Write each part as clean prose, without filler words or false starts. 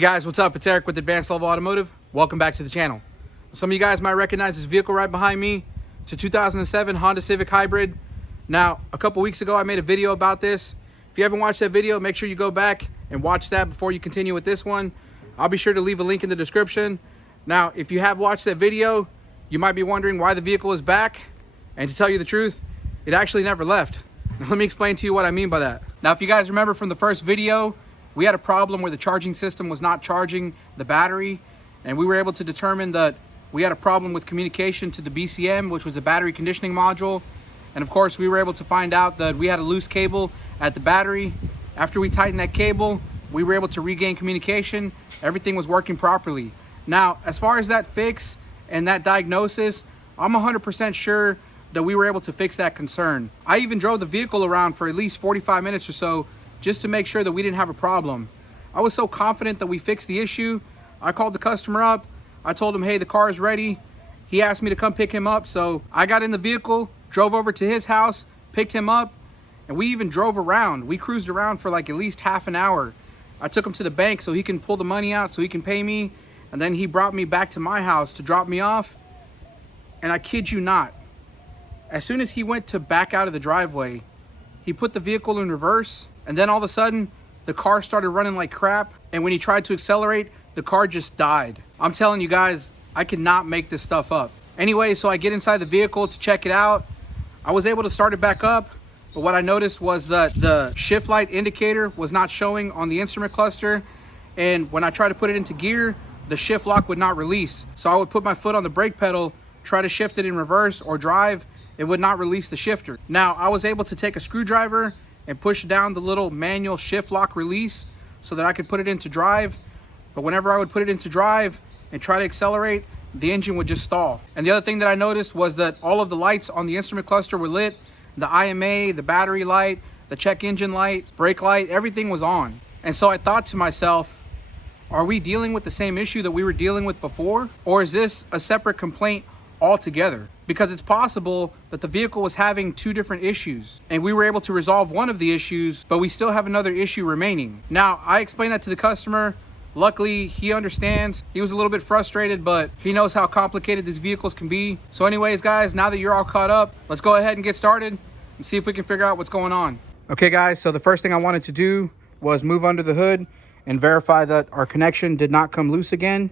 guys, what's up? It's Eric with Advanced Level Automotive. Welcome back to the channel. Some of you guys might recognize this vehicle right behind me. It's a 2007 Honda Civic Hybrid. Now, a couple weeks ago, I made a video about this. If you haven't watched that video, make sure you go back and watch that before you continue with this one. I'll be sure to leave a link in the description. Now, if you have watched that video, you might be wondering why the vehicle is back. And to tell you the truth, it actually never left. Now, let me explain to you what I mean by that. Now, if you guys remember from the first video, we had a problem where the charging system was not charging the battery, and we were able to determine that we had a problem with communication to the BCM, which was the battery conditioning module. And of course, we were able to find out that we had a loose cable at the battery. After we tightened that cable, we were able to regain communication. Everything was working properly. Now, as far as that fix and that diagnosis, I'm 100% sure that we were able to fix that concern. I even drove the vehicle around for at least 45 minutes or so just to make sure that we didn't have a problem. I was so confident that we fixed the issue. I called the customer up. I told him, hey, the car is ready. He asked me to come pick him up. So I got in the vehicle, drove over to his house, picked him up, and we even drove around. We cruised around for like at least half an hour. I took him to the bank so he can pull the money out so he can pay me. And then he brought me back to my house to drop me off. And I kid you not, as soon as he went to back out of the driveway, he put the vehicle in reverse. And then all of a sudden, the car started running like crap. And when he tried to accelerate, the car just died. I'm telling you guys, I cannot make this stuff up. Anyway, so I get inside the vehicle to check it out. I was able to start it back up. But what I noticed was that the shift light indicator was not showing on the instrument cluster. And when I tried to put it into gear, the shift lock would not release. So I would put my foot on the brake pedal, try to shift it in reverse or drive. It would not release the shifter. Now, I was able to take a screwdriver and push down the little manual shift lock release so that I could put it into drive. But whenever I would put it into drive and try to accelerate, the engine would just stall. And the other thing that I noticed was that all of the lights on the instrument cluster were lit. The IMA, the battery light, the check engine light, brake light, everything was on. And so I thought to myself, are we dealing with the same issue that we were dealing with before? Or is this a separate complaint altogether? Because it's possible that the vehicle was having two different issues and we were able to resolve one of the issues, but we still have another issue remaining. Now, I explained that to the customer. Luckily, he understands. He was a little bit frustrated, but he knows how complicated these vehicles can be. So anyways, guys, now that you're all caught up, let's go ahead and get started and see if we can figure out what's going on. Okay, guys, so the first thing I wanted to do was move under the hood and verify that our connection did not come loose again.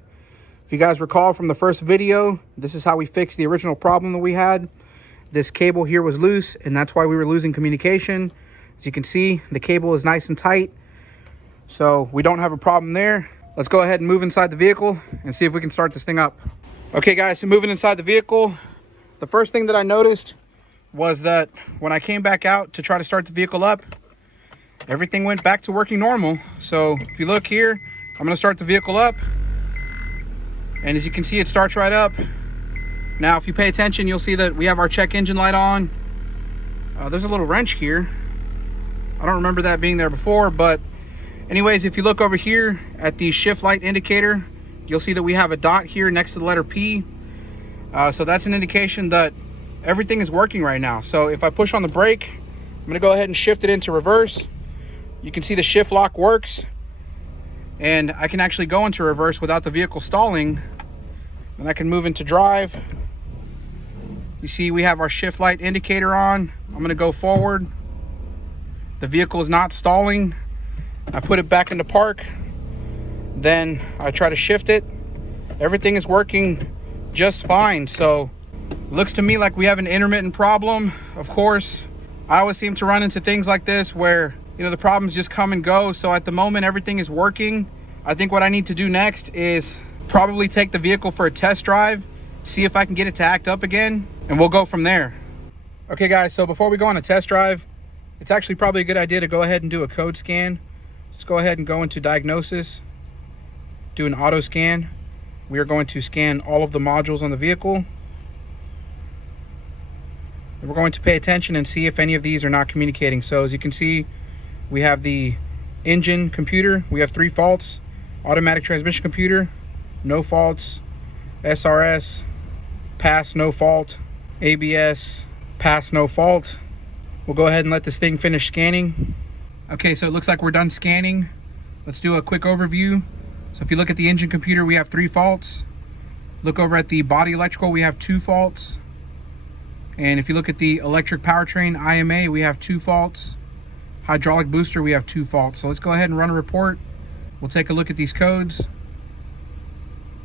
If you guys recall from the first video, this is how we fixed the original problem that we had. This cable here was loose, and that's why we were losing communication. As you can see, the cable is nice and tight, so we don't have a problem there. Let's go ahead and move inside the vehicle and see if we can start this thing up. Okay, guys, so moving inside the vehicle, the first thing that I noticed was that when I came back out to try to start the vehicle up, everything went back to working normal. So if you look here, I'm going to start the vehicle up. And as you can see, it starts right up. Now, if you pay attention, you'll see that we have our check engine light on. There's a little wrench here. I don't remember that being there before, but anyways, if you look over here at the shift light indicator, you'll see that we have a dot here next to the letter P. So that's an indication that everything is working right now. So if I push on the brake, I'm gonna go ahead and shift it into reverse. You can see the shift lock works. And I can actually go into reverse without the vehicle stalling. And I can move into drive. You see we have our shift light indicator on. I'm gonna go forward. The vehicle is not stalling. I put it back into park. Then I try to shift it. Everything is working just fine. So looks to me like we have an intermittent problem. Of course, I always seem to run into things like this where the problems just come and go. So at the moment, everything is working. I think what I need to do next is probably take the vehicle for a test drive, see if I can get it to act up again, and we'll go from there. Okay, guys, so before we go on a test drive, it's actually probably a good idea to go ahead and do a code scan. Let's go ahead and go into diagnosis, do an auto scan. We are going to scan all of the modules on the vehicle. And we're going to pay attention and see if any of these are not communicating. So as you can see, we have the engine computer. We have 3 faults. Automatic transmission computer, no faults. SRS, pass, no fault. ABS, pass, no fault. We'll go ahead and let this thing finish scanning. Okay, so it looks like we're done scanning. Let's do a quick overview. So if you look at the engine computer, we have 3 faults. Look over at the body electrical, we have 2 faults. And if you look at the electric powertrain IMA, we have 2 faults. Hydraulic booster, we have 2 faults. So let's go ahead and run a report. We'll take a look at these codes,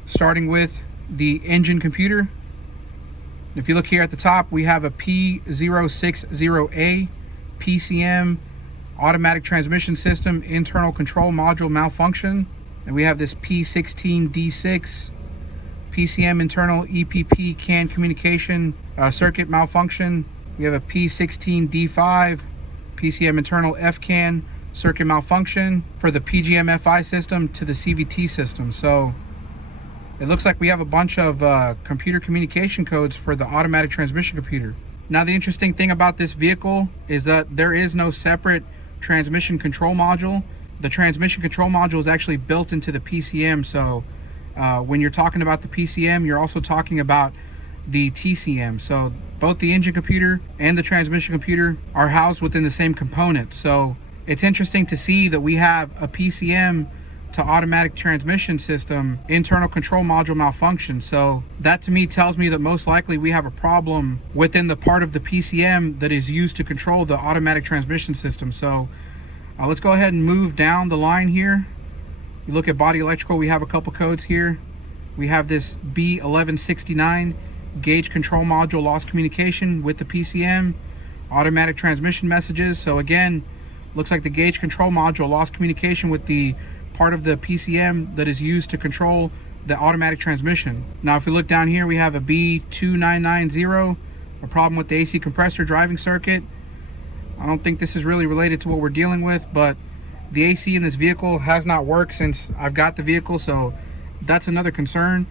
starting with the engine computer. If you look here at the top, we have a P060A PCM automatic transmission system internal control module malfunction. And we have this P16D6 PCM internal EPP CAN communication circuit malfunction. We have a P16D5 PCM internal FCAN circuit malfunction for the PGM-FI system to the CVT system. So it looks like we have a bunch of computer communication codes for the automatic transmission computer. Now the interesting thing about this vehicle is that there is no separate transmission control module. The transmission control module is actually built into the PCM. So when you're talking about the PCM, you're also talking about the TCM. So both the engine computer and the transmission computer are housed within the same component. So it's interesting to see that we have a PCM to automatic transmission system internal control module malfunction. So that to me tells me that most likely we have a problem within the part of the PCM that is used to control the automatic transmission system. So let's go ahead and move down the line here. You look at body electrical, we have a couple codes here. We have this B1169 gauge control module lost communication with the PCM, automatic transmission messages. So again, looks like the gauge control module lost communication with the part of the PCM that is used to control the automatic transmission. Now if we look down here, we have a B2990, a problem with the AC compressor driving circuit. I don't think this is really related to what we're dealing with, but the AC in this vehicle has not worked since I've got the vehicle, so that's another concern.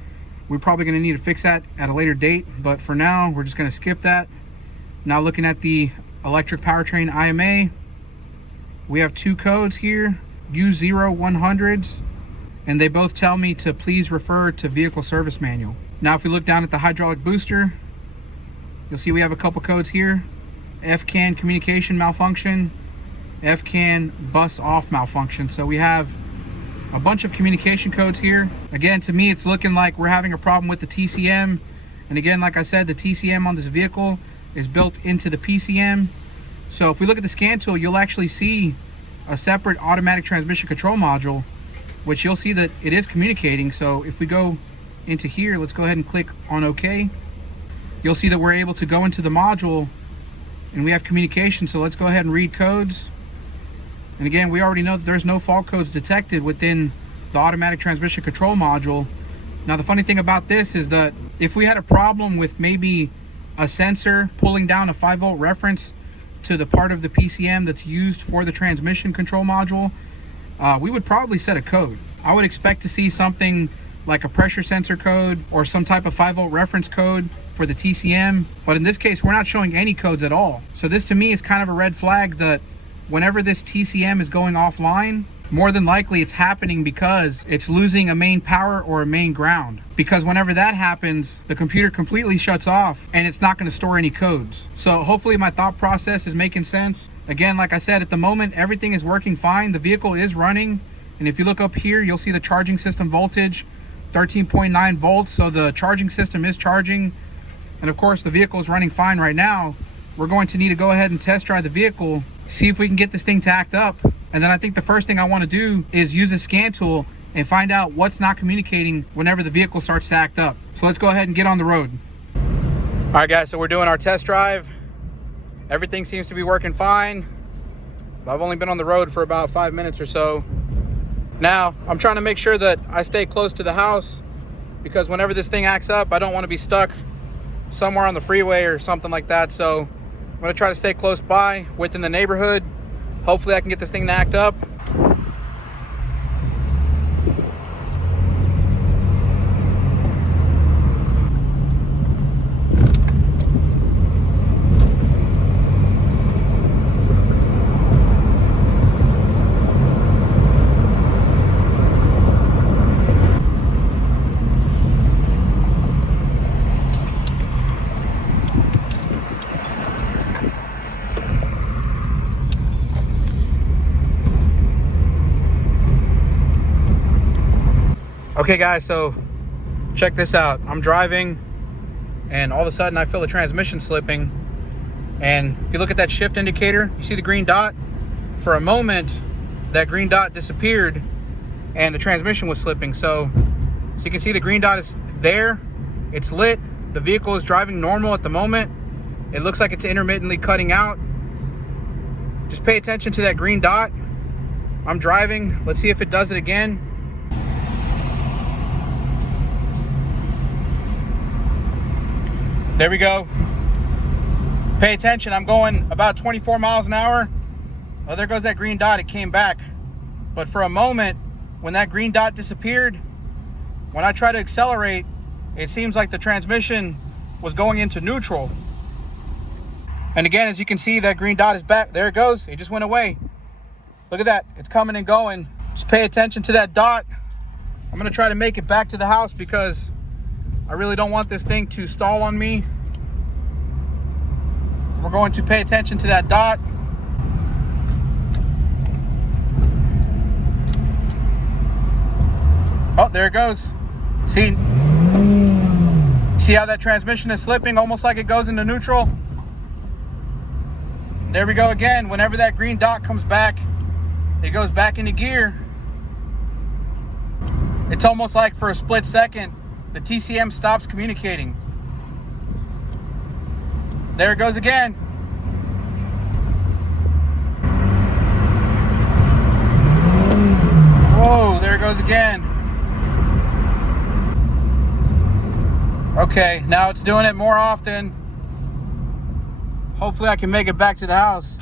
We're probably going to need to fix that at a later date, but for now we're just going to skip that. Now looking at the electric powertrain IMA, we have 2 codes here, U0100s, and they both tell me to please refer to vehicle service manual. Now if we look down at the hydraulic booster, you'll see we have a couple codes here. FCAN communication malfunction, FCAN bus off malfunction. So we have a bunch of communication codes here. Again, to me it's looking like we're having a problem with the TCM, and again, like I said, the TCM on this vehicle is built into the PCM. So if we look at the scan tool, you'll actually see a separate automatic transmission control module, which you'll see that it is communicating. So if we go into here, let's go ahead and click on OK. You'll see that we're able to go into the module and we have communication. So let's go ahead and read codes. And again, we already know that there's no fault codes detected within the automatic transmission control module. Now the funny thing about this is that if we had a problem with maybe a sensor pulling down a 5-volt reference to the part of the PCM that's used for the transmission control module, we would probably set a code. I would expect to see something like a pressure sensor code or some type of 5-volt reference code for the TCM, but in this case we're not showing any codes at all. So this to me is kind of a red flag that whenever this TCM is going offline, more than likely it's happening because it's losing a main power or a main ground. Because whenever that happens, the computer completely shuts off and it's not going to store any codes. So hopefully my thought process is making sense. Again, like I said, at the moment everything is working fine. The vehicle is running, and if you look up here, you'll see the charging system voltage 13.9 volts. So the charging system is charging, and of course the vehicle is running fine right now. We're going to need to go ahead and test drive the vehicle, see if we can get this thing to act up. And then I think the first thing I want to do is use a scan tool and find out what's not communicating whenever the vehicle starts to act up. So let's go ahead and get on the road. All right guys, so we're doing our test drive. Everything seems to be working fine. I've only been on the road for about 5 minutes or so. Now, I'm trying to make sure that I stay close to the house, because whenever this thing acts up, I don't want to be stuck somewhere on the freeway or something like that. So I'm going to try to stay close by within the neighborhood. Hopefully I can get this thing to act up. Okay guys, so check this out. I'm driving and all of a sudden I feel the transmission slipping. And if you look at that shift indicator, you see the green dot? For a moment, that green dot disappeared and the transmission was slipping. So you can see the green dot is there. It's lit. The vehicle is driving normal at the moment. It looks like it's intermittently cutting out. Just pay attention to that green dot. I'm driving. Let's see if it does it again. There we go. Pay attention. I'm going about 24 miles an hour. Oh, there goes that green dot. It came back. But for a moment, when that green dot disappeared, when I try to accelerate, it seems like the transmission was going into neutral. And again, as you can see, that green dot is back. There it goes. It just went away. Look at that. It's coming and going. Just pay attention to that dot. I'm going to try to make it back to the house because I really don't want this thing to stall on me. We're going to pay attention to that dot. Oh, there it goes. See how that transmission is slipping, almost like it goes into neutral? There we go again. Whenever that green dot comes back, it goes back into gear. It's almost like for a split second, the TCM stops communicating. There it goes again. Whoa, there it goes again. Okay, now it's doing it more often. Hopefully I can make it back to the house.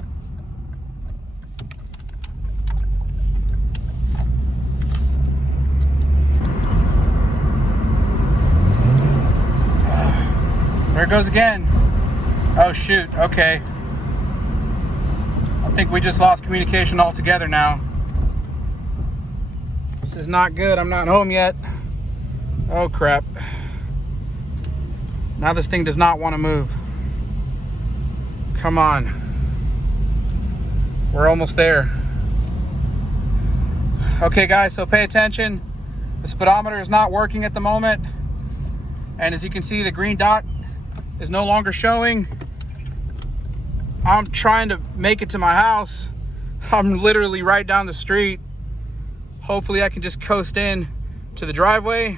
There it goes again. Oh shoot, okay. I think we just lost communication altogether now. This is not good. I'm not home yet. Oh crap. Now this thing does not want to move. Come on. We're almost there. Okay guys, so pay attention. The speedometer is not working at the moment. And as you can see, the green dot is no longer showing. I'm trying to make it to my house. I'm literally right down the street. Hopefully I can just coast in to the driveway.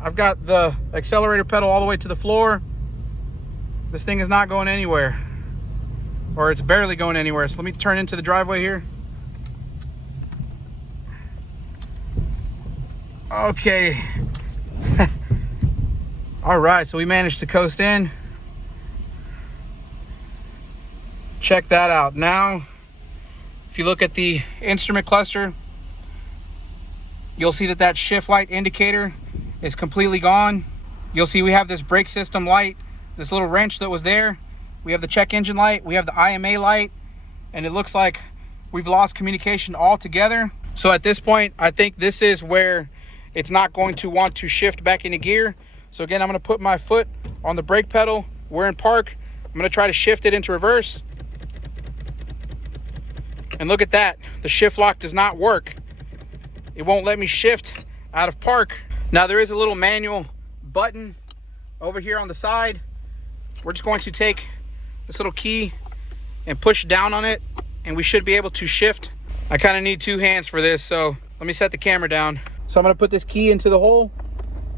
I've got the accelerator pedal all the way to the floor. This thing is not going anywhere, or it's barely going anywhere. So let me turn into the driveway here. Okay. All right, so we managed to coast in. Check that out. Now, if you look at the instrument cluster, you'll see that that shift light indicator is completely gone. You'll see we have this brake system light, this little wrench that was there. We have the check engine light, we have the IMA light, and it looks like we've lost communication altogether. So at this point, I think this is where it's not going to want to shift back into gear. So again, I'm going to put my foot on the brake pedal. We're in park. I'm going to try to shift it into reverse. And look at that. The shift lock does not work. It won't let me shift out of park. Now there is a little manual button over here on the side. We're just going to take this little key and push down on it, and we should be able to shift. I kind of need two hands for this, so let me set the camera down. So I'm going to put this key into the hole,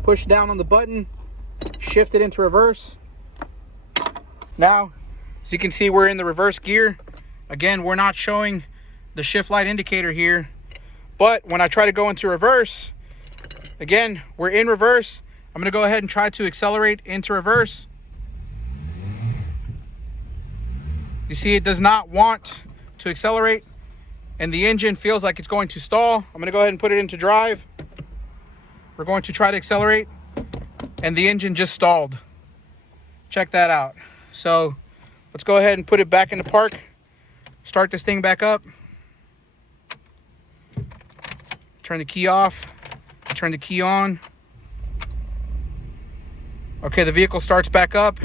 push down on the button, shift it into reverse. Now, as you can see, we're in the reverse gear. Again, we're not showing the shift light indicator here, but when I try to go into reverse, again, we're in reverse. I'm going to go ahead and try to accelerate into reverse. You see, it does not want to accelerate, and the engine feels like it's going to stall. I'm going to go ahead and put it into drive. We're going to try to accelerate, and the engine just stalled. Check that out. So let's go ahead and put it back into park. Start this thing back up. Turn the key off. Turn the key on. Okay, the vehicle starts back up.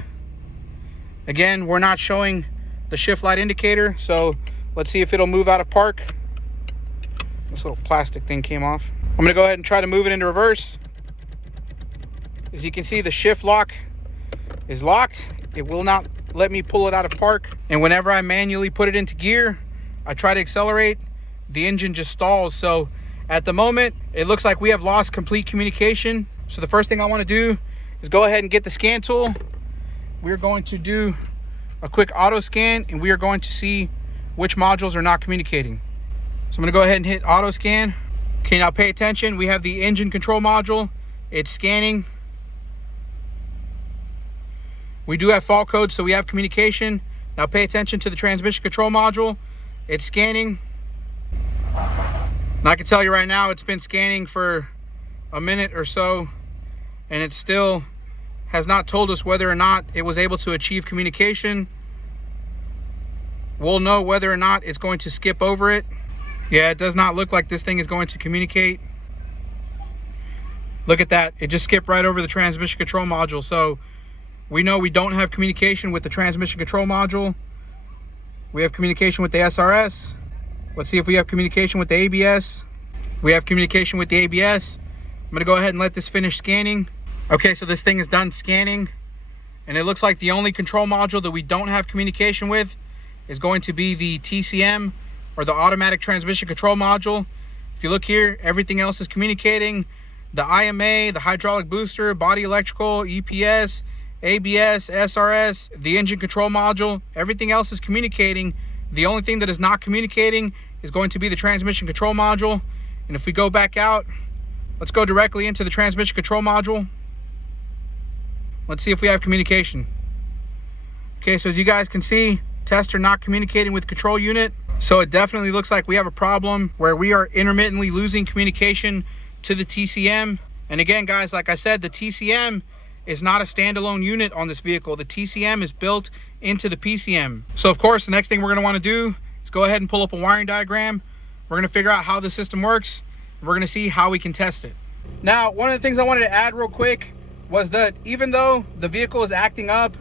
Again, we're not showing the shift light indicator, so let's see if it'll move out of park. This little plastic thing came off. I'm gonna go ahead and try to move it into reverse. As you can see, the shift lock is locked. It will not let me pull it out of park. And whenever I manually put it into gear, I try to accelerate, the engine just stalls. So at the moment, it looks like we have lost complete communication. So the first thing I want to do is go ahead and get the scan tool. We're going to do a quick auto scan, and we are going to see which modules are not communicating. So I'm going to go ahead and hit auto scan. Okay, now pay attention. We have the engine control module. It's scanning. We do have fault codes, so we have communication. Now pay attention to the transmission control module. It's scanning. And I can tell you right now, it's been scanning for a minute or so, and it still has not told us whether or not it was able to achieve communication. We'll know whether or not it's going to skip over it. Yeah, it does not look like this thing is going to communicate. Look at that. It just skipped right over the transmission control module. So we know we don't have communication with the transmission control module. We have communication with the SRS. Let's see if we have communication with the ABS. We have communication with the ABS. I'm gonna go ahead and let this finish scanning. Okay, so this thing is done scanning, and it looks like the only control module that we don't have communication with is going to be the TCM, or the automatic transmission control module. If you look here, everything else is communicating. The IMA, the hydraulic booster, body electrical, EPS, ABS, SRS, the engine control module, everything else is communicating. The only thing that is not communicating is going to be the transmission control module. And if we go back out, let's go directly into the transmission control module. Let's see if we have communication. Okay, so as you guys can see, tester not communicating with control unit. So it definitely looks like we have a problem where we are intermittently losing communication to the TCM. And again, guys, like I said, the TCM is not a standalone unit on this vehicle. The TCM is built into the PCM. So of course, the next thing we're gonna wanna do is go ahead and pull up a wiring diagram. We're gonna figure out how the system works. And we're gonna see how we can test it. Now, one of the things I wanted to add real quick was that even though the vehicle is acting up,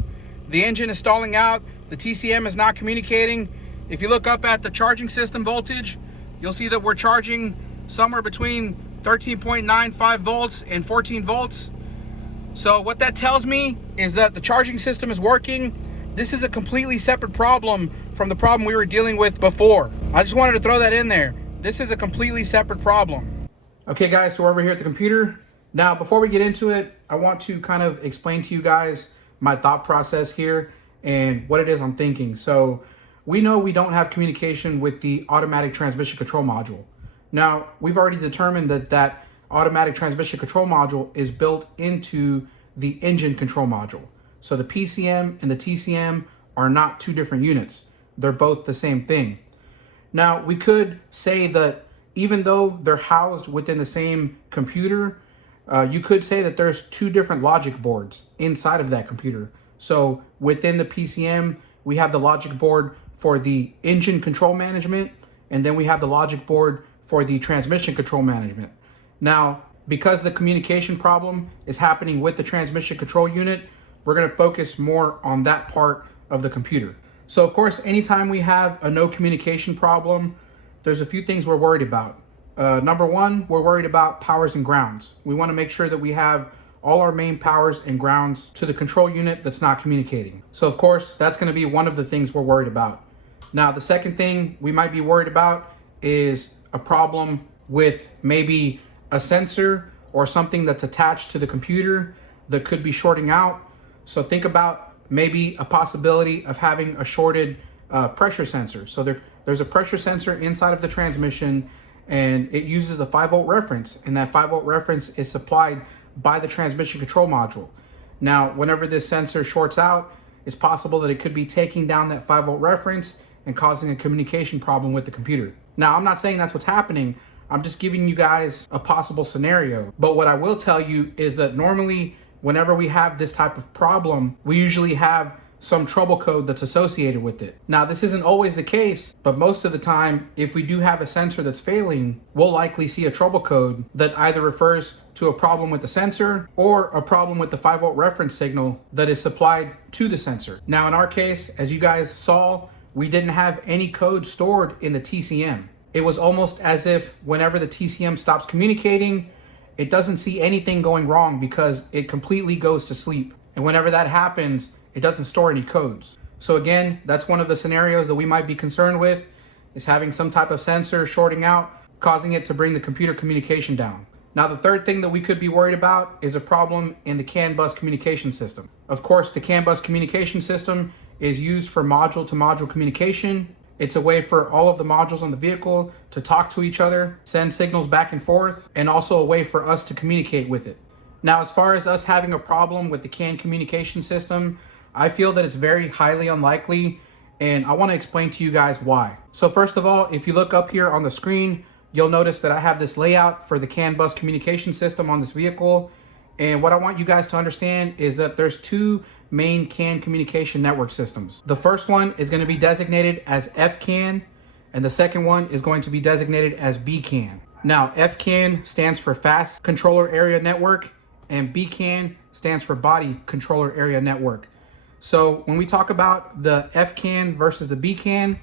the engine is stalling out, the TCM is not communicating. If you look up at the charging system voltage, you'll see that we're charging somewhere between 13.95 volts and 14 volts. So what that tells me is that the charging system is working. This is a completely separate problem from the problem we were dealing with before. I just wanted to throw that in there. This is a completely separate problem. Okay guys, so we're over here at the computer. Now, before we get into it, I want to kind of explain to you guys my thought process here and what it is I'm thinking. So we know we don't have communication with the automatic transmission control module. Now, we've already determined that that automatic transmission control module is built into the engine control module. So the PCM and the TCM are not two different units. They're both the same thing. Now, we could say that even though they're housed within the same computer, you could say that there's two different logic boards inside of that computer. So within the PCM, we have the logic board for the engine control management, and then we have the logic board for the transmission control management. Now, because the communication problem is happening with the transmission control unit, we're gonna focus more on that part of the computer. So of course, anytime we have a no communication problem, there's a few things we're worried about. Number one, we're worried about powers and grounds. We wanna make sure that we have all our main powers and grounds to the control unit that's not communicating. So of course, that's gonna be one of the things we're worried about. Now, the second thing we might be worried about is a problem with maybe a sensor or something that's attached to the computer that could be shorting out. So think about maybe a possibility of having a shorted pressure sensor. So there's a pressure sensor inside of the transmission, and it uses a 5-volt reference, and that 5-volt reference is supplied by the transmission control module. Now, whenever this sensor shorts out, it's possible that it could be taking down that 5-volt reference and causing a communication problem with the computer. Now, I'm not saying that's what's happening. I'm just giving you guys a possible scenario. But what I will tell you is that normally, whenever we have this type of problem, we usually have some trouble code that's associated with it. Now, this isn't always the case, but most of the time, if we do have a sensor that's failing, we'll likely see a trouble code that either refers to a problem with the sensor or a problem with the 5-volt reference signal that is supplied to the sensor. Now, in our case, as you guys saw, we didn't have any code stored in the TCM. it was almost as if whenever the TCM stops communicating, it doesn't see anything going wrong because it completely goes to sleep. And whenever that happens, it doesn't store any codes. So again, that's one of the scenarios that we might be concerned with, is having some type of sensor shorting out, causing it to bring the computer communication down. Now, the third thing that we could be worried about is a problem in the CAN bus communication system. Of course, the CAN bus communication system is used for module to module communication. It's a way for all of the modules on the vehicle to talk to each other, send signals back and forth, and also a way for us to communicate with it. Now, as far as us having a problem with the CAN communication system, I feel that it's very highly unlikely, and I want to explain to you guys why. So first of all, if you look up here on the screen, you'll notice that I have this layout for the CAN bus communication system on this vehicle. And what I want you guys to understand is that there's two main CAN communication network systems. The first one is going to be designated as FCAN, and the second one is going to be designated as BCAN. Now, FCAN stands for Fast Controller Area Network, and BCAN stands for Body Controller Area Network. So when we talk about the FCAN versus the BCAN,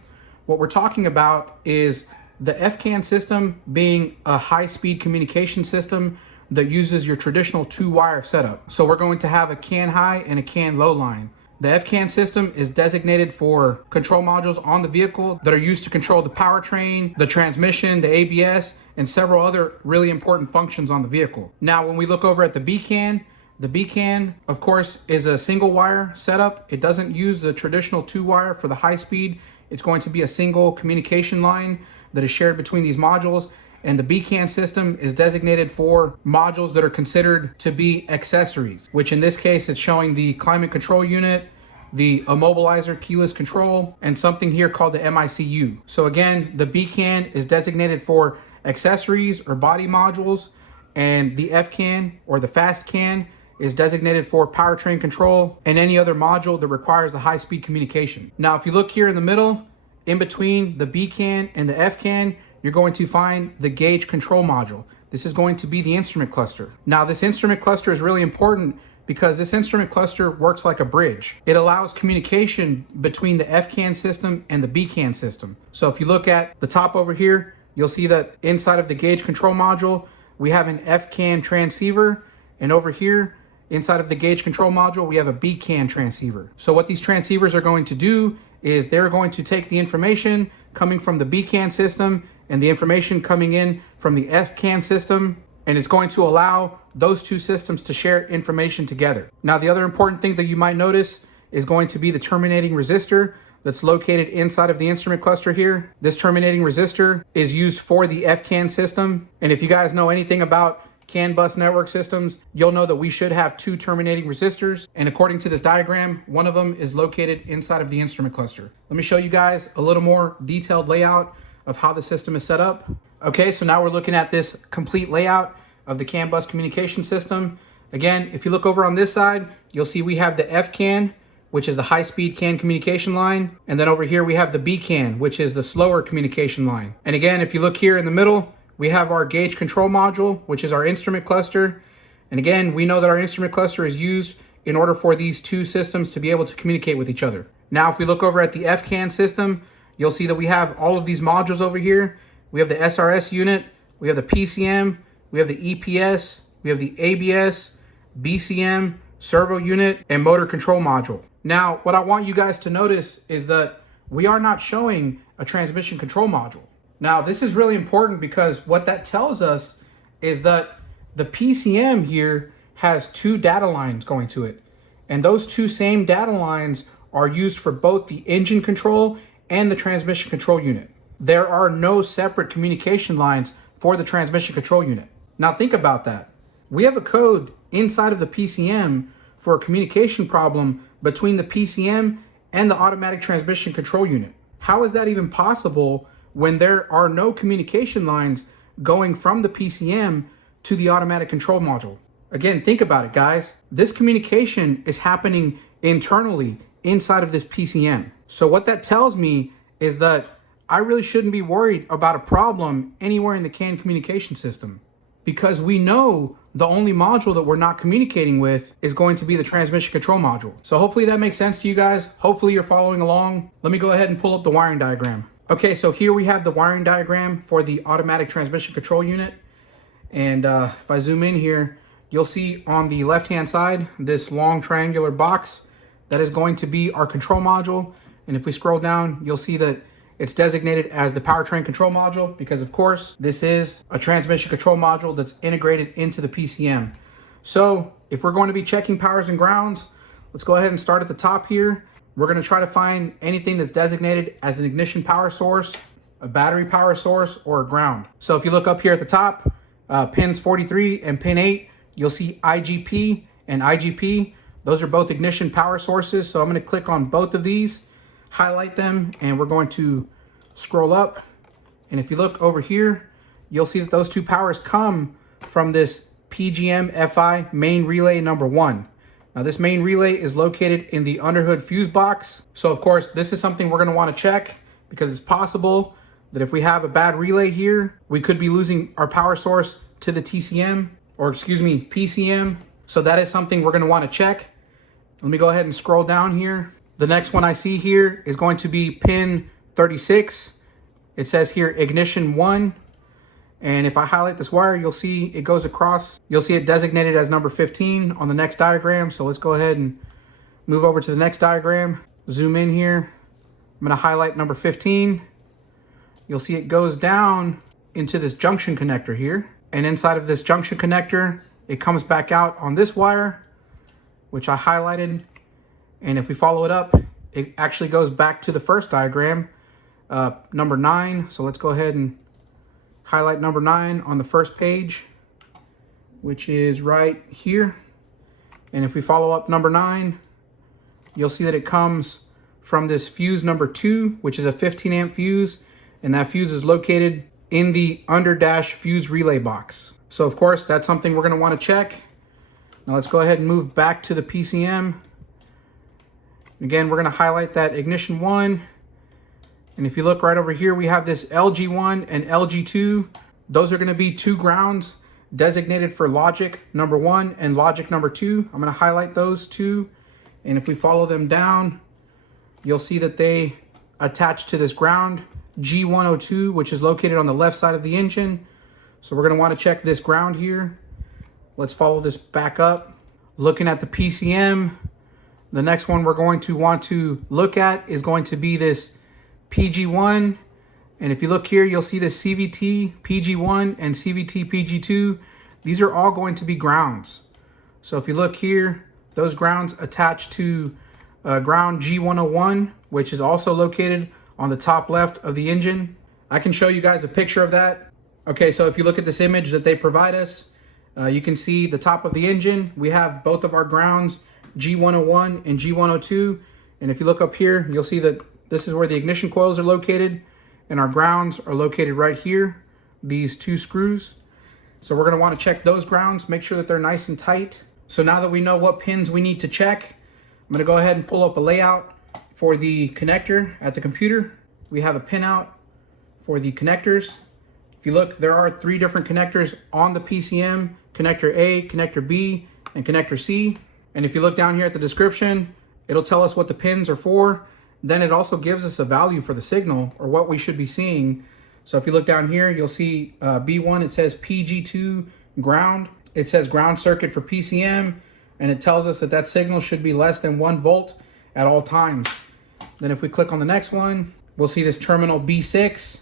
what we're talking about is the FCAN system being a high-speed communication system that uses your traditional two-wire setup. So we're going to have a CAN high and a CAN low line. The FCAN system is designated for control modules on the vehicle that are used to control the powertrain, the transmission, the ABS, and several other really important functions on the vehicle. Now, when we look over at the BCAN, of course, is a single wire setup. It doesn't use the traditional two wire for the high speed. It's going to be a single communication line that is shared between these modules. And the BCAN system is designated for modules that are considered to be accessories, which in this case it's showing the climate control unit, the immobilizer keyless control, and something here called the MICU. So again, the BCAN is designated for accessories or body modules, and the FCAN or the fast CAN is designated for powertrain control and any other module that requires a high-speed communication. Now, if you look here in the middle, in between the BCAN and the FCAN, you're going to find the gauge control module. This is going to be the instrument cluster. Now, this instrument cluster is really important because this instrument cluster works like a bridge. It allows communication between the FCAN system and the BCAN system. So if you look at the top over here, you'll see that inside of the gauge control module, we have an FCAN transceiver, and over here, inside of the gauge control module, we have a BCAN transceiver. So what these transceivers are going to do is they're going to take the information coming from the BCAN system and the information coming in from the FCAN system, and it's going to allow those two systems to share information together. Now, the other important thing that you might notice is going to be the terminating resistor that's located inside of the instrument cluster here. This terminating resistor is used for the FCAN system, and if you guys know anything about CAN bus network systems, you'll know that we should have two terminating resistors, and according to this diagram, one of them is located inside of the instrument cluster. Let me show you guys a little more detailed layout of how the system is set up. Okay, so now we're looking at this complete layout of the CAN bus communication system. Again, if you look over on this side, you'll see we have the FCAN, which is the high-speed CAN communication line. And then over here, we have the BCAN, which is the slower communication line. And again, if you look here in the middle, we have our gauge control module, which is our instrument cluster. And again, we know that our instrument cluster is used in order for these two systems to be able to communicate with each other. Now, if we look over at the FCAN system, you'll see that we have all of these modules over here. We have the SRS unit, we have the PCM, we have the EPS, we have the ABS, BCM, servo unit, and motor control module. Now, what I want you guys to notice is that we are not showing a transmission control module. Now, this is really important because what that tells us is that the PCM here has two data lines going to it. And those two same data lines are used for both the engine control and the transmission control unit. There are no separate communication lines for the transmission control unit. Now think about that. We have a code inside of the PCM for a communication problem between the PCM and the automatic transmission control unit. How is that even possible when there are no communication lines going from the PCM to the automatic control module? Again, think about it, guys. This communication is happening internally inside of this PCM. So what that tells me is that I really shouldn't be worried about a problem anywhere in the CAN communication system, because we know the only module that we're not communicating with is going to be the transmission control module. So hopefully that makes sense to you guys. Hopefully you're following along. Let me go ahead and pull up the wiring diagram. Okay, so here we have the wiring diagram for the automatic transmission control unit. And if I zoom in here, you'll see on the left-hand side, this long triangular box that is going to be our control module. And if we scroll down, you'll see that it's designated as the powertrain control module because, of course, this is a transmission control module that's integrated into the PCM. So if we're going to be checking powers and grounds, let's go ahead and start at the top here. We're going to try to find anything that's designated as an ignition power source, a battery power source, or a ground. So if you look up here at the top, pins 43 and pin 8, you'll see IGP and IGP. Those are both ignition power sources. So I'm going to click on both of these, highlight them, and we're going to scroll up. And if you look over here, you'll see that those two powers come from this PGM FI main relay number 1. Now this main relay is located in the underhood fuse box. So of course, this is something we're going to want to check because it's possible that if we have a bad relay here, we could be losing our power source to the TCM, or excuse me, PCM. So that is something we're going to want to check. Let me go ahead and scroll down here. The next one I see here is going to be pin 36. It says here ignition 1. And if I highlight this wire, you'll see it goes across. You'll see it designated as number 15 on the next diagram. So let's go ahead and move over to the next diagram. Zoom in here. I'm going to highlight number 15. You'll see it goes down into this junction connector here. And inside of this junction connector, it comes back out on this wire, which I highlighted. And if we follow it up, it actually goes back to the first diagram, number 9. So let's go ahead and highlight number 9 on the first page, which is right here. And if we follow up number 9, you'll see that it comes from this fuse number 2, which is a 15 amp fuse. And that fuse is located in the under dash fuse relay box. So of course, that's something we're gonna wanna check. Now let's go ahead and move back to the PCM. Again, we're gonna highlight that ignition 1. And if you look right over here, we have this LG1 and LG2. Those are going to be two grounds designated for logic number 1 and logic number 2. I'm going to highlight those two. And if we follow them down, you'll see that they attach to this ground G102, which is located on the left side of the engine. So we're going to want to check this ground here. Let's follow this back up. Looking at the PCM, the next one we're going to want to look at is going to be this PG1, and if you look here, you'll see the CVT PG1 and CVT PG2. These are all going to be grounds. So if you look here, those grounds attach to ground G101, which is also located on the top left of the engine. I can show you guys a picture of that. Okay, so if you look at this image that they provide us, you can see the top of the engine. We have both of our grounds, G101 and G102. And if you look up here, you'll see that this is where the ignition coils are located, and our grounds are located right here, these two screws. So we're gonna wanna check those grounds, make sure that they're nice and tight. So now that we know what pins we need to check, I'm gonna go ahead and pull up a layout for the connector at the computer. We have a pinout for the connectors. If you look, there are 3 different connectors on the PCM, connector A, connector B, and connector C. And if you look down here at the description, it'll tell us what the pins are for. Then it also gives us a value for the signal or what we should be seeing. So if you look down here, you'll see B1, it says PG2 ground. It says ground circuit for PCM, and it tells us that that signal should be less than 1 volt at all times. Then if we click on the next one, we'll see this terminal B6.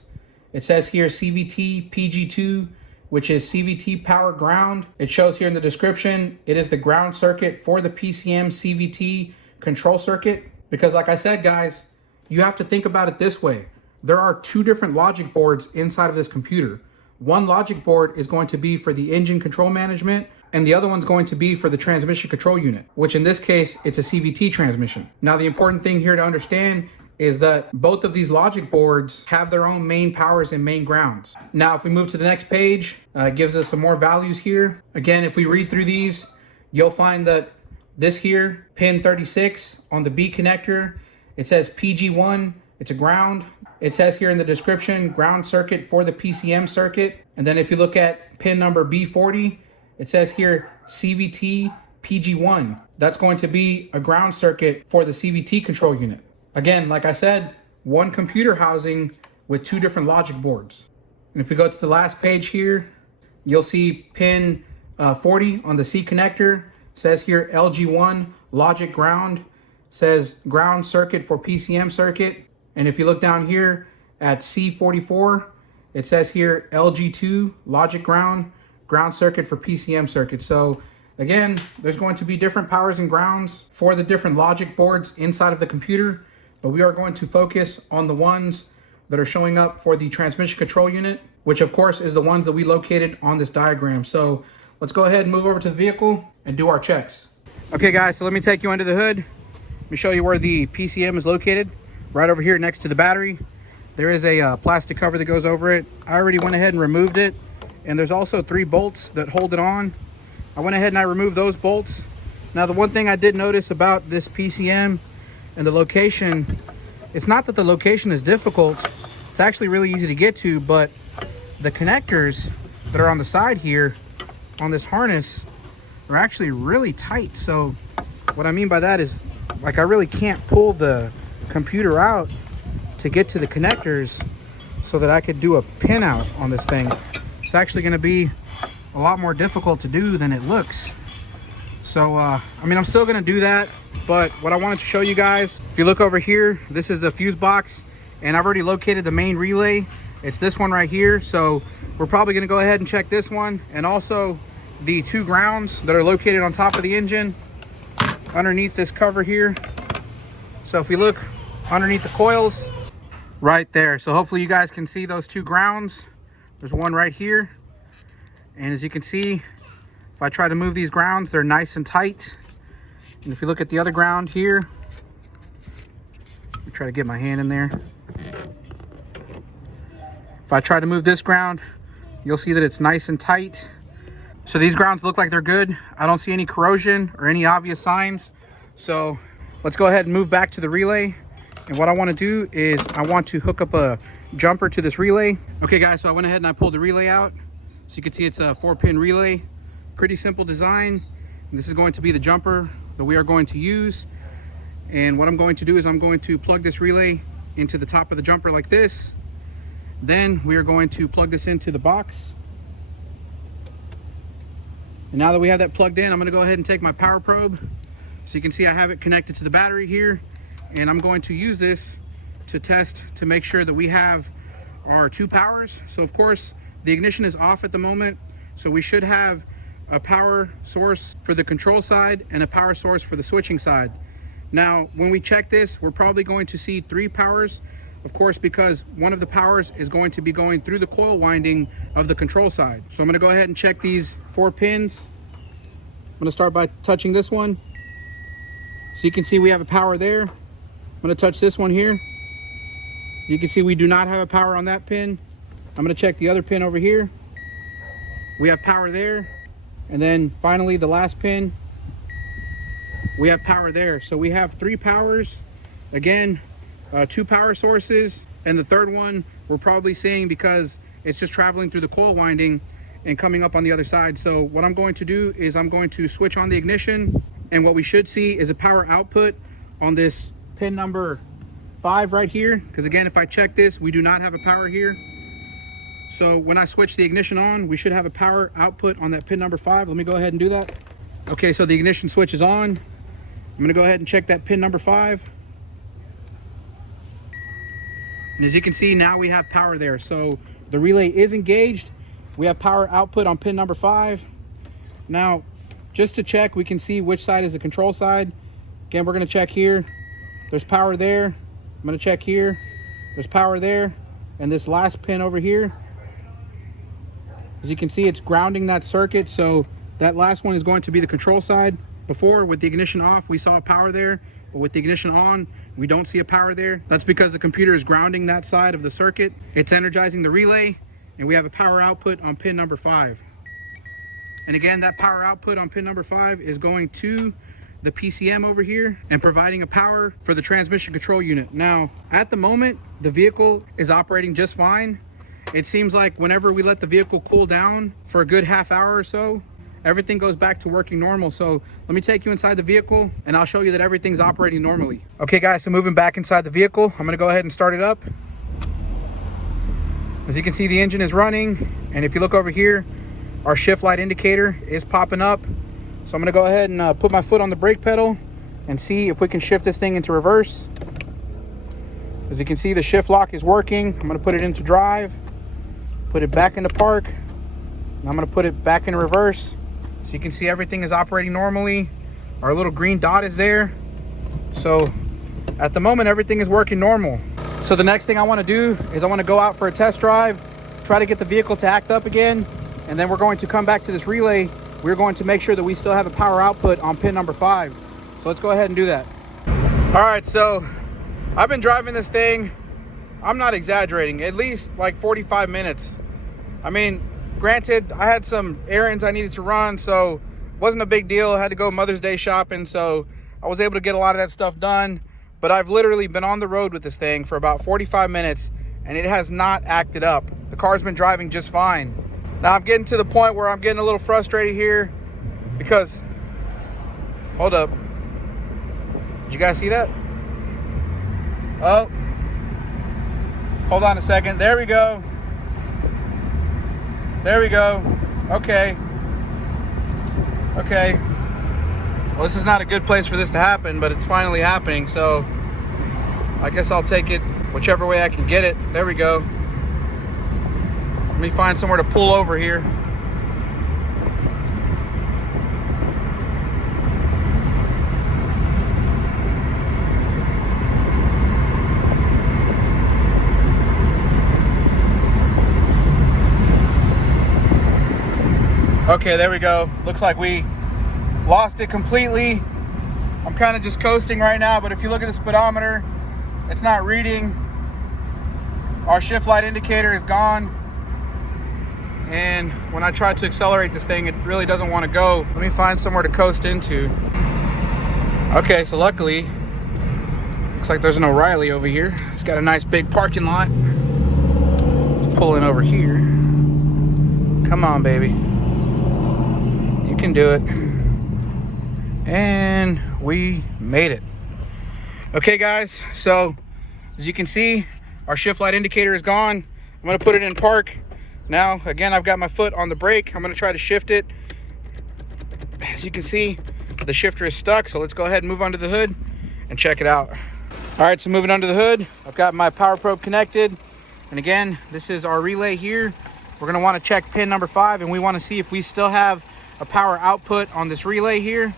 It says here CVT PG2, which is CVT power ground. It shows here in the description, it is the ground circuit for the PCM CVT control circuit. Because like I said, guys, you have to think about it this way. There are 2 different logic boards inside of this computer. One logic board is going to be for the engine control management, and the other one's going to be for the transmission control unit, which in this case, it's a CVT transmission. Now, the important thing here to understand is that both of these logic boards have their own main powers and main grounds. Now, if we move to the next page, it gives us some more values here. Again, if we read through these, you'll find that this here, pin 36 on the B connector, it says PG1, it's a ground. It says here in the description, ground circuit for the PCM circuit. And then if you look at pin number B40, it says here CVT PG1. That's going to be a ground circuit for the CVT control unit. Again, like I said, one computer housing with 2 different logic boards. And if we go to the last page here, you'll see pin 40 on the C connector. Says here LG1 logic ground. Says ground circuit for PCM circuit. And if you look down here at C44, it says here LG2 logic ground circuit for PCM circuit. So again, there's going to be different powers and grounds for the different logic boards inside of the computer, but we are going to focus on the ones that are showing up for the transmission control unit, which of course is the ones that we located on this diagram. So let's go ahead and move over to the vehicle and do our checks. Okay guys, so let me take you under the hood. Let me show you where the PCM is located. Right over here next to the battery. There is a plastic cover that goes over it. I already went ahead and removed it. And there's also 3 bolts that hold it on. I went ahead and I removed those bolts. Now the one thing I did notice about this PCM and the location, it's not that the location is difficult. It's actually really easy to get to, but the connectors that are on the side here on this harness are actually really tight. So what I mean by that is, like, I really can't pull the computer out to get to the connectors so that I could do a pin out on this thing. It's actually going to be a lot more difficult to do than it looks. So I mean, I'm still going to do that, but what I wanted to show you guys, if you look over here, this is the fuse box, and I've already located the main relay. It's this one right here. So we're probably going to go ahead and check this one, and also the 2 grounds that are located on top of the engine underneath this cover here. So if we look underneath the coils right there, so hopefully you guys can see those 2 grounds. There's one right here, and as you can see, if I try to move these grounds, they're nice and tight. And if you look at the other ground here, let me try to get my hand in there. If I try to move this ground, you'll see that it's nice and tight. So these grounds look like they're good. I don't see any corrosion or any obvious signs. So let's go ahead and move back to the relay. And what I want to do is I want to hook up a jumper to this relay. Okay guys, so I went ahead and I pulled the relay out. So you can see it's a 4-pin relay. Pretty simple design. And this is going to be the jumper that we are going to use. And what I'm going to do is I'm going to plug this relay into the top of the jumper like this. Then we are going to plug this into the box. And now that we have that plugged in, I'm going to go ahead and take my power probe. So you can see I have it connected to the battery here. And I'm going to use this to test to make sure that we have our 2 powers. So of course, the ignition is off at the moment. So we should have a power source for the control side and a power source for the switching side. Now, when we check this, we're probably going to see 3 powers, of course, because one of the powers is going to be going through the coil winding of the control side. So I'm going to go ahead and check these 4 pins. I'm going to start by touching this one. So you can see we have a power there. I'm going to touch this one here. You can see we do not have a power on that pin. I'm going to check the other pin over here. We have power there. And then finally the last pin, we have power there. So we have 3 powers. Again, 2 power sources, and the third one we're probably seeing because it's just traveling through the coil winding and coming up on the other side. So what I'm going to do is I'm going to switch on the ignition, and what we should see is a power output on this pin number 5 right here, because again, if I check this, we do not have a power here. So when I switch the ignition on, we should have a power output on that pin number 5. Let me go ahead and do that. Okay, so the ignition switch is on. I'm going to go ahead and check that pin number 5. And as you can see, now we have power there. So the relay is engaged. We have power output on pin number 5. Now, just to check, we can see which side is the control side. Again, we're going to check here. There's power there. I'm going to check here. There's power there. And this last pin over here, as you can see, it's grounding that circuit. So that last one is going to be the control side. Before, with the ignition off, we saw power there. But with the ignition on, we don't see a power there. That's because the computer is grounding that side of the circuit. It's energizing the relay, and we have a power output on pin number 5. And again, that power output on pin number 5 is going to the PCM over here and providing a power for the transmission control unit. Now, at the moment, the vehicle is operating just fine. It seems like whenever we let the vehicle cool down for a good half hour or so, everything goes back to working normal. So let me take you inside the vehicle and I'll show you that everything's operating normally. Okay guys, so moving back inside the vehicle, I'm gonna go ahead and start it up. As you can see, the engine is running, and if you look over here, our shift light indicator is popping up. So I'm gonna go ahead and put my foot on the brake pedal and see if we can shift this thing into reverse. As you can see, the shift lock is working. I'm gonna put it into drive, put it back into park, and I'm gonna put it back in reverse. So you can see everything is operating normally. Our little green dot is there. So at the moment, everything is working normal. So the next thing I wanna do is I wanna go out for a test drive, try to get the vehicle to act up again, and then we're going to come back to this relay. We're going to make sure that we still have a power output on pin number 5. So let's go ahead and do that. All right, so I've been driving this thing, I'm not exaggerating, at least like 45 minutes. I mean, granted, I had some errands I needed to run, so it wasn't a big deal. I had to go Mother's Day shopping, so I was able to get a lot of that stuff done. But I've literally been on the road with this thing for about 45 minutes, and it has not acted up. The car's been driving just fine. Now I'm getting to the point where I'm getting a little frustrated here because, hold up. Did you guys see that? Oh, hold on a second. There we go. There we go. Okay. Okay. Well, this is not a good place for this to happen, but it's finally happening. So I guess I'll take it whichever way I can get it. There we go. Let me find somewhere to pull over here. Okay, there we go. Looks like we lost it completely. I'm kind of just coasting right now, but if you look at the speedometer, it's not reading. Our shift light indicator is gone. And when I try to accelerate this thing, it really doesn't want to go. Let me find somewhere to coast into. Okay, so luckily, looks like there's an O'Reilly over here. It's got a nice big parking lot. Let's pull in over here. Come on, baby. You can do it. And we made it. Okay, guys, so as you can see, our shift light indicator is gone. I'm gonna put it in park. Now, again, I've got my foot on the brake. I'm gonna try to shift it. As you can see, the shifter is stuck, so let's go ahead and move under the hood and check it out. All right, so moving under the hood, I've got my power probe connected. And again, this is our relay here. We're gonna wanna check pin number 5, and we wanna see if we still have a power output on this relay here.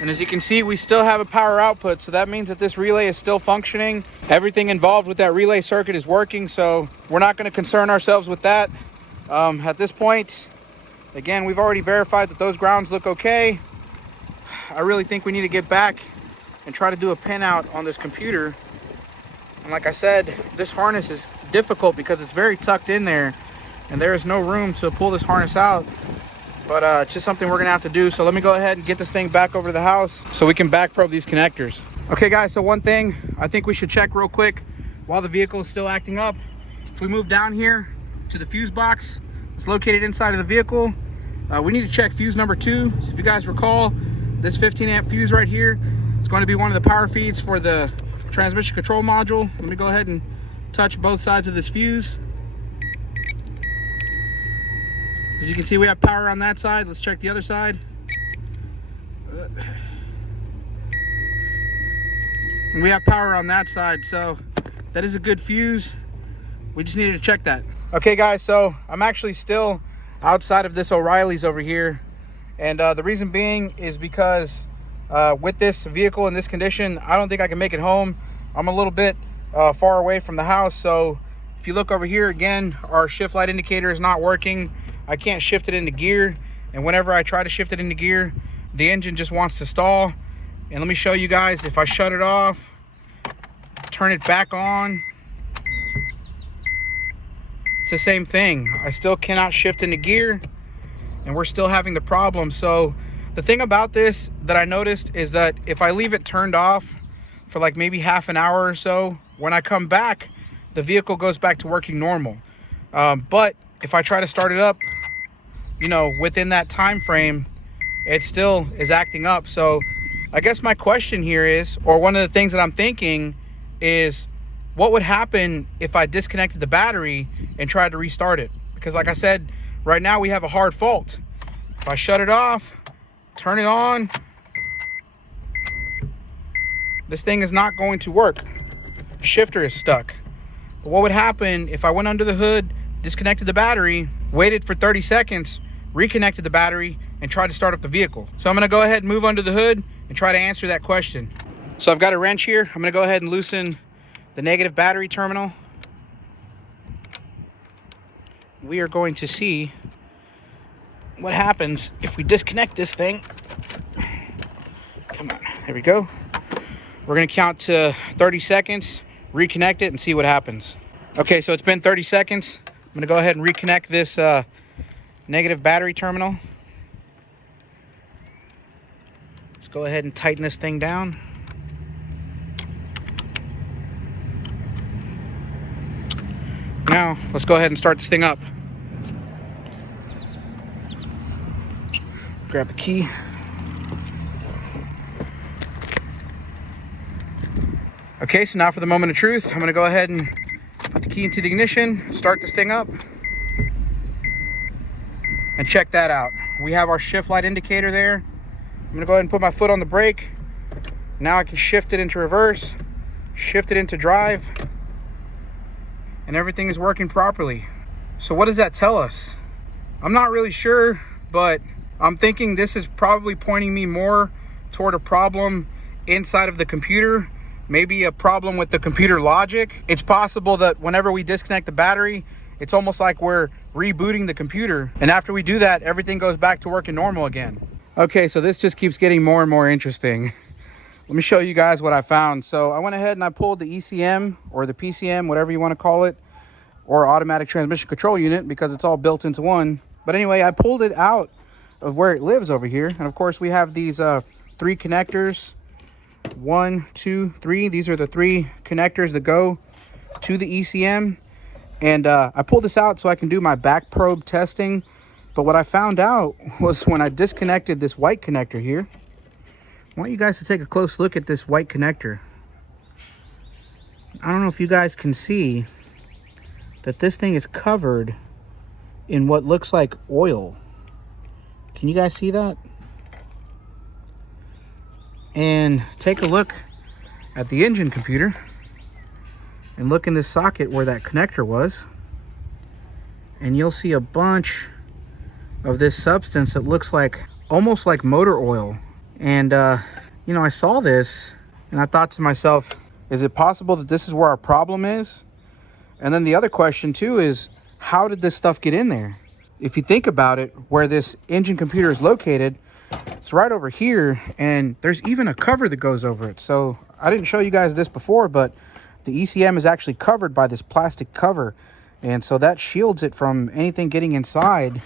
And as you can see, we still have a power output, so that means that this relay is still functioning. Everything involved with that relay circuit is working, so we're not going to concern ourselves with that. At this point, again, we've already verified that those grounds look okay. I really think we need to get back and try to do a pin out on this computer. And like I said, this harness is difficult because it's very tucked in there, and there is no room to pull this harness out. But it's just something we're gonna have to do. So let me go ahead and get this thing back over to the house so we can back probe these connectors. Okay, guys, so one thing I think we should check real quick while the vehicle is still acting up. If we move down here to the fuse box, it's located inside of the vehicle. We need to check fuse number 2. So if you guys recall, this 15 amp fuse right here is going to be one of the power feeds for the transmission control module. Let me go ahead and touch both sides of this fuse. As you can see, we have power on that side. Let's check the other side. And we have power on that side, so that is a good fuse. We just needed to check that. Okay, guys, so I'm actually still outside of this O'Reilly's over here. And the reason being is because with this vehicle in this condition, I don't think I can make it home. I'm a little bit far away from the house. So if you look over here again, our shift light indicator is not working. I can't shift it into gear, and whenever I try to shift it into gear, the engine just wants to stall. And let me show you guys, if I shut it off, turn it back on, it's the same thing. I still cannot shift into gear, and we're still having the problem. So the thing about this that I noticed is that if I leave it turned off for like maybe half an hour or so, when I come back, the vehicle goes back to working normal. But if I try to start it up, you know, within that time frame, it still is acting up. So I guess my question here is, or one of the things that I'm thinking is, what would happen if I disconnected the battery and tried to restart it? Because like I said, right now we have a hard fault. If I shut it off, turn it on, this thing is not going to work. Shifter is stuck. But what would happen if I went under the hood, disconnected the battery, waited for 30 seconds, reconnected the battery, and tried to start up the vehicle? So I'm gonna go ahead and move under the hood and try to answer that question. So I've got a wrench here. I'm gonna go ahead and loosen the negative battery terminal. We are going to see what happens if we disconnect this thing. Come on, there we go. We're gonna count to 30 seconds, reconnect it, and see what happens. Okay, so it's been 30 seconds. I'm gonna go ahead and reconnect this negative battery terminal. Let's go ahead and tighten this thing down. Now, let's go ahead and start this thing up. Grab the key. Okay, so now for the moment of truth, I'm gonna go ahead and put the key into the ignition, start this thing up, and check that out. We have our shift light indicator there. I'm gonna go ahead and put my foot on the brake. Now I can shift it into reverse, shift it into drive, and everything is working properly. So what does that tell us? I'm not really sure, but I'm thinking this is probably pointing me more toward a problem inside of the computer, maybe a problem with the computer logic. It's possible that whenever we disconnect the battery, it's almost like we're rebooting the computer. And after we do that, everything goes back to working normal again. Okay, so this just keeps getting more and more interesting. Let me show you guys what I found. So I went ahead and I pulled the ECM or the PCM, whatever you want to call it, or automatic transmission control unit, because it's all built into one. But anyway, I pulled it out of where it lives over here. And of course we have these 3 connectors. 1, 2, 3. These are the 3 connectors that go to the ECM. And I pulled this out so I can do my back probe testing. But what I found out was when I disconnected this white connector here, I want you guys to take a close look at this white connector. I don't know if you guys can see that this thing is covered in what looks like oil. Can you guys see that? And take a look at the engine computer and look in this socket where that connector was, and you'll see a bunch of this substance that looks like almost like motor oil. And you know, I saw this and I thought to myself, is it possible that this is where our problem is? And then the other question too is, how did this stuff get in there? If you think about it, where this engine computer is located, it's right over here, and there's even a cover that goes over it. So I didn't show you guys this before, but the ECM is actually covered by this plastic cover, and so that shields it from anything getting inside.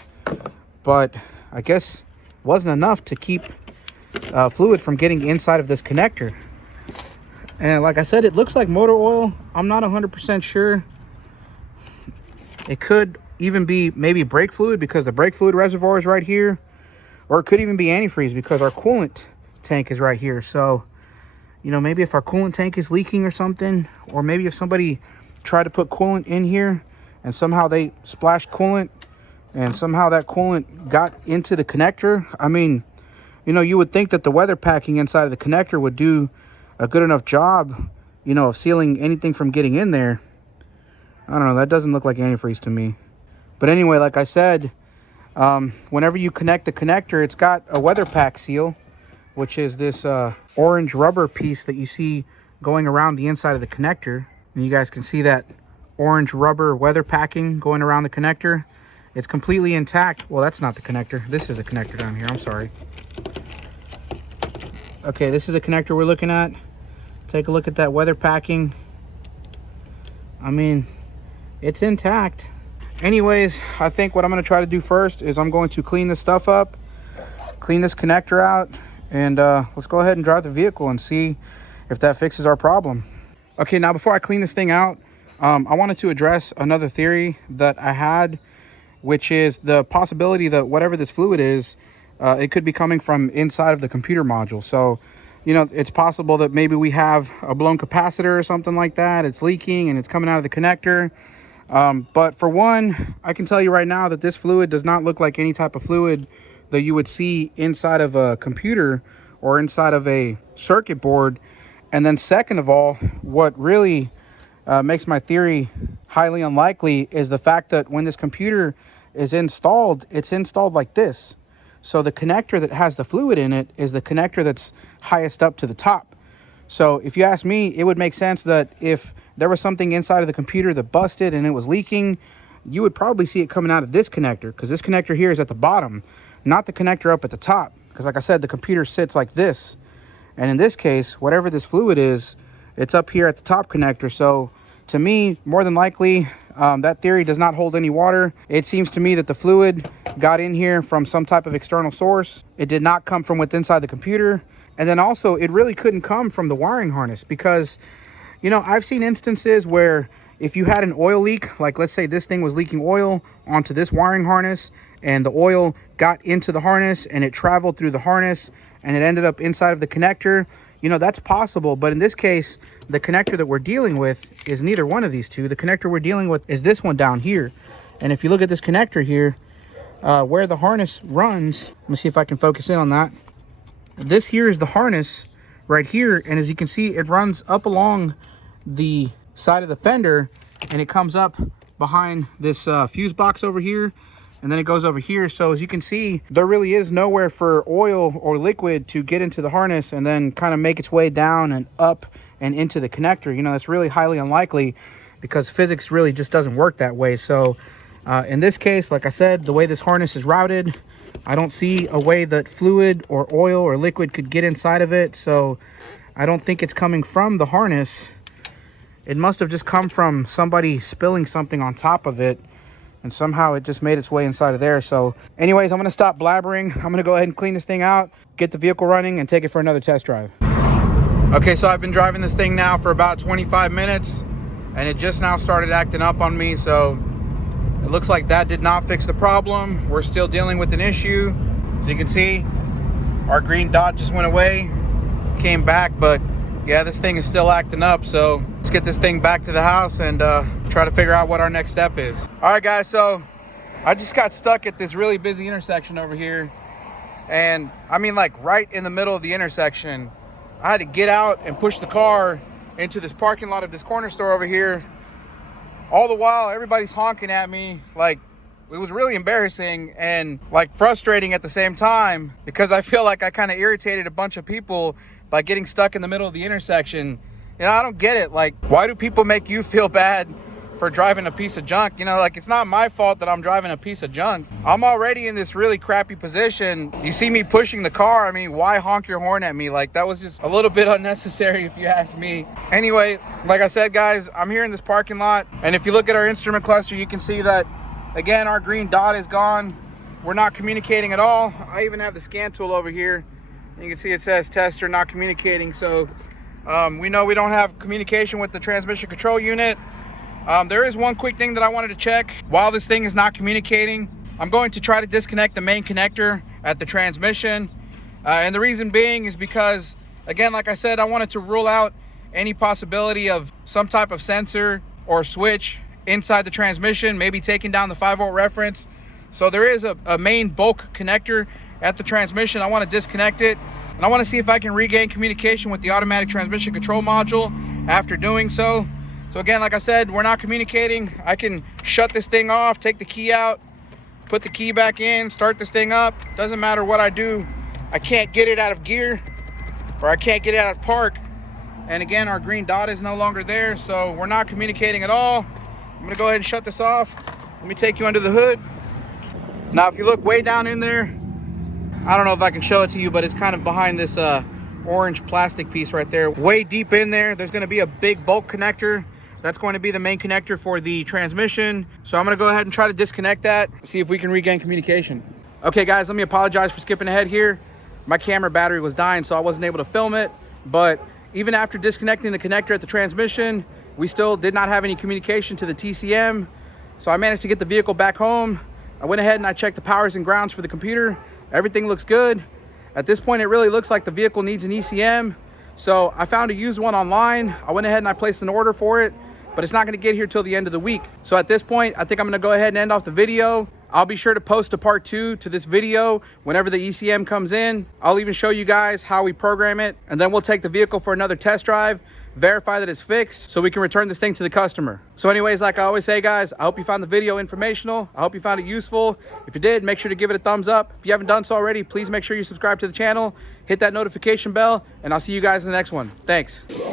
But I guess wasn't enough to keep fluid from getting inside of this connector. And like I said, it looks like motor oil. I'm not 100% sure. It could even be maybe brake fluid, because the brake fluid reservoir is right here. Or it could even be antifreeze, because our coolant tank is right here. So, you know, maybe if our coolant tank is leaking or something, or maybe if somebody tried to put coolant in here and somehow they splashed coolant and somehow that coolant got into the connector. I mean, you know, you would think that the weather packing inside of the connector would do a good enough job, you know, of sealing anything from getting in there. I don't know, that doesn't look like antifreeze to me. But anyway, like I said, whenever you connect the connector, it's got a weather pack seal, which is this orange rubber piece that you see going around the inside of the connector. And you guys can see that orange rubber weather packing going around the connector. It's completely intact. Well, that's not the connector. This is the connector down here. I'm sorry. Okay, this is the connector we're looking at. Take a look at that weather packing. I mean, it's intact. Anyways, I think what I'm going to try to do first is I'm going to clean this stuff up, clean this connector out, and let's go ahead and drive the vehicle and see if that fixes our problem. Okay, now before I clean this thing out, I wanted to address another theory that I had, which is the possibility that whatever this fluid is, it could be coming from inside of the computer module. So, you know, it's possible that maybe we have a blown capacitor or something like that. It's leaking and it's coming out of the connector. But for one, I can tell you right now that this fluid does not look like any type of fluid that you would see inside of a computer or inside of a circuit board. And then second of all, what really makes my theory highly unlikely is the fact that when this computer is installed, it's installed like this. So the connector that has the fluid in it is the connector that's highest up to the top. So if you ask me, it would make sense that if there was something inside of the computer that busted and it was leaking, you would probably see it coming out of this connector, because this connector here is at the bottom, not the connector up at the top. Because like I said, the computer sits like this. And in this case, whatever this fluid is, it's up here at the top connector. So to me, more than likely, that theory does not hold any water. It seems to me that the fluid got in here from some type of external source. It did not come from within inside the computer. And then also, it really couldn't come from the wiring harness, because, you know, I've seen instances where if you had an oil leak, like let's say this thing was leaking oil onto this wiring harness, and the oil got into the harness and it traveled through the harness and it ended up inside of the connector, you know, that's possible. But in this case, the connector that we're dealing with is neither one of these two. The connector we're dealing with is this one down here. And if you look at this connector here, where the harness runs, let me see if I can focus in on that. This here is the harness right here. And as you can see, it runs up along the side of the fender and it comes up behind this fuse box over here. And then it goes over here. So as you can see, there really is nowhere for oil or liquid to get into the harness and then kind of make its way down and up and into the connector. You know, that's really highly unlikely, because physics really just doesn't work that way. So in this case, like I said, the way this harness is routed, I don't see a way that fluid or oil or liquid could get inside of it. So I don't think it's coming from the harness. It must have just come from somebody spilling something on top of it, and somehow it just made its way inside of there. So anyways, I'm going to stop blabbering. I'm going to go ahead and clean this thing out, get the vehicle running, and take it for another test drive. Okay, so I've been driving this thing now for about 25 minutes, and it just now started acting up on me. So it looks like that did not fix the problem. We're still dealing with an issue. As you can see, our green dot just went away, came back, but yeah, this thing is still acting up. So let's get this thing back to the house and try to figure out what our next step is. All right, guys, so I just got stuck at this really busy intersection over here. And I mean, like right in the middle of the intersection, I had to get out and push the car into this parking lot of this corner store over here. All the while, everybody's honking at me. Like, it was really embarrassing and like frustrating at the same time, because I feel like I kind of irritated a bunch of people by getting stuck in the middle of the intersection. You know, I don't get it. Like, why do people make you feel bad for driving a piece of junk? You know, like, it's not my fault that I'm driving a piece of junk. I'm already in this really crappy position. You see me pushing the car. I mean, why honk your horn at me? Like, that was just a little bit unnecessary if you ask me. Anyway, like I said, guys, I'm here in this parking lot. And if you look at our instrument cluster, you can see that, again, our green dot is gone. We're not communicating at all. I even have the scan tool over here. You can see it says tester not communicating. So we know we don't have communication with the transmission control unit. There is one quick thing that I wanted to check. While this thing is not communicating, I'm going to try to disconnect the main connector at the transmission. And the reason being is because, again, like I said, I wanted to rule out any possibility of some type of sensor or switch inside the transmission, maybe taking down the 5-volt reference. So there is a main bulk connector at the transmission. I want to disconnect it, and I want to see if I can regain communication with the automatic transmission control module after doing so. So again, like I said, we're not communicating. I can shut this thing off, take the key out, put the key back in, start this thing up. Doesn't matter what I do, I can't get it out of gear, or I can't get it out of park. And again, our green dot is no longer there, so we're not communicating at all. I'm gonna go ahead and shut this off. Let me take you under the hood. Now, if you look way down in there, I don't know if I can show it to you, but it's kind of behind this orange plastic piece right there. Way deep in there, there's gonna be a big bulk connector. That's going to be the main connector for the transmission. So I'm gonna go ahead and try to disconnect that, see if we can regain communication. Okay, guys, let me apologize for skipping ahead here. My camera battery was dying, so I wasn't able to film it. But even after disconnecting the connector at the transmission, we still did not have any communication to the TCM. So I managed to get the vehicle back home. I went ahead and I checked the powers and grounds for the computer. Everything looks good. At this point, it really looks like the vehicle needs an ECM. So I found a used one online. I went ahead and I placed an order for it, but it's not gonna get here till the end of the week. So at this point, I think I'm gonna go ahead and end off the video. I'll be sure to post a part 2 to this video whenever the ECM comes in. I'll even show you guys how we program it, and then we'll take the vehicle for another test drive, verify that it's fixed, so we can return this thing to the customer. So anyways, like I always say, guys, I hope you found the video informational. I hope you found it useful. If you did, make sure to give it a thumbs up. If you haven't done so already, please make sure you subscribe to the channel, hit that notification bell, and I'll see you guys in the next one. Thanks.